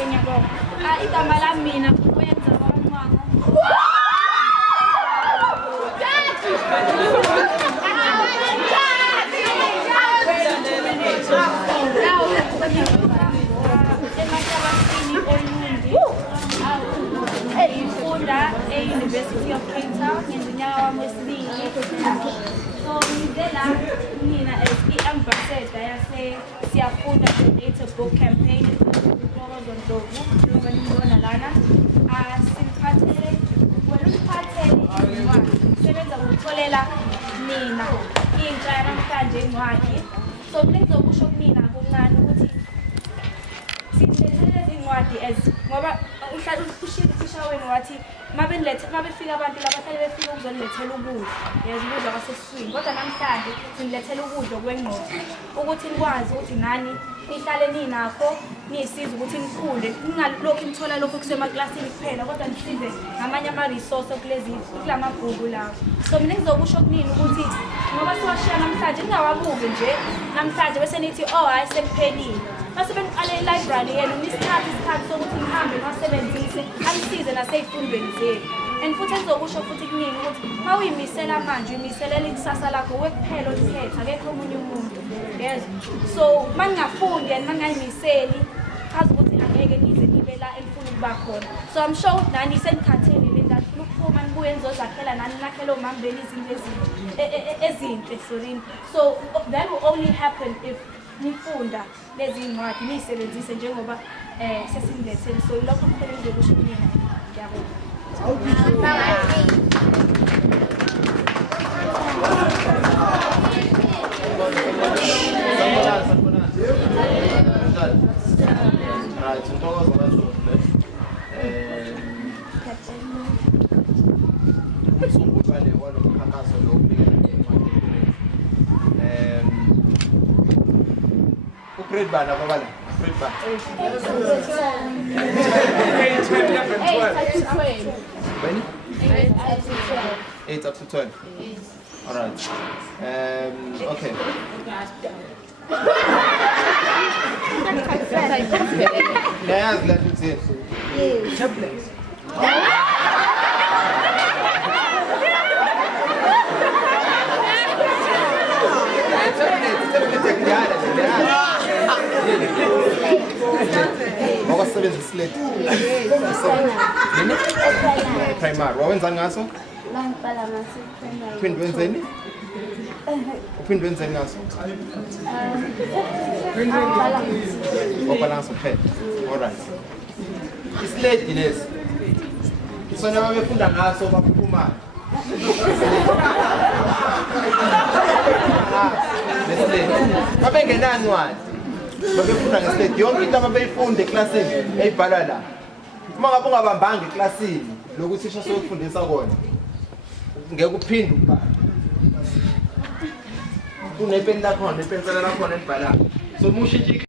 Okay, ngiyabonga. Igama lami mina kwenza abantwana. Ngifunda e-University of Cape Town nginyaka wami wesibili. So ngizela mina as i-ambassador yase siyafunda Creative Book Campaign Ndlovu njengoba nibona lana. Siphathele incwadi sebenza ngokutholela mina intsha yanamhlanje incwadi. So kulezokusho kumina kuncane ukuthi sinilethele incwadi as ngoba uhlala ushisha wena wathi mabefika abantu labahlale befika ukuzolethela ukudla ukudla kwasesiswini kodwa namhlanje sinilethela ukudla kwengqondo ukuthi nikwazi ukuthi nani nihlale ninakho nisiza ukuthi nikhule ningalokho nithola lokho kusemaklasini kuphela kodwa nisize ngamanye ama-resource kulamabhuku lawo. So mina ngizokusho kunini ukuthi ngoba siwashiya namhlanje ningawabuki nje namhlanje bese nithi hayi sekuphelile. Mase beniqale i-library yenu nisikhathi sokuthi nihambe niwasebenzise anisize nasey'fundweni zenu. And futhi engizokusho futhi kunini ukuthi uma uyimisela manje uyimiselela ikusasa lakho wekuphela oliphethe akekho omunye umuntu. Yes. So uma ningafundi and uma ningayimiseli chaza ukuthi angeke nize nibe la elifuna ukuba khona. So I'm sure nani senikhathele le nto afuna ukuphuma nibuye nizozakhela nani nakhele omambeni izinto ezinhle sorry. So that will only happen if nifunda lezi ncwadi niyisebenzise njengoba sesinilethele. So lokho kuphela ngizokusho mina. Ngiyabonga. Grade band apa balik? Grade band. 8 up to 12. All right. Okay. Yes, let me see. Yes. Wawasebenza slate. Primary. Wawenza ngaso? Ngiqala ngaso primary. Uphinde wenzeni? Uphinde wenzeni ngaso? Balance phela. All right. Islate lesi. Sona babefunda ngaso baphuma. Babengenancwadi. Babefunda ngeslate. Yonke into ababeyifunda eklasini eyibhala la. Uma ngabe ungabambanga eklasini lokuthi isha sokufundisa kona. Ngeke uphinde ukubhala. Unepeni lakho nepensela lakho nebhala. So mushintshe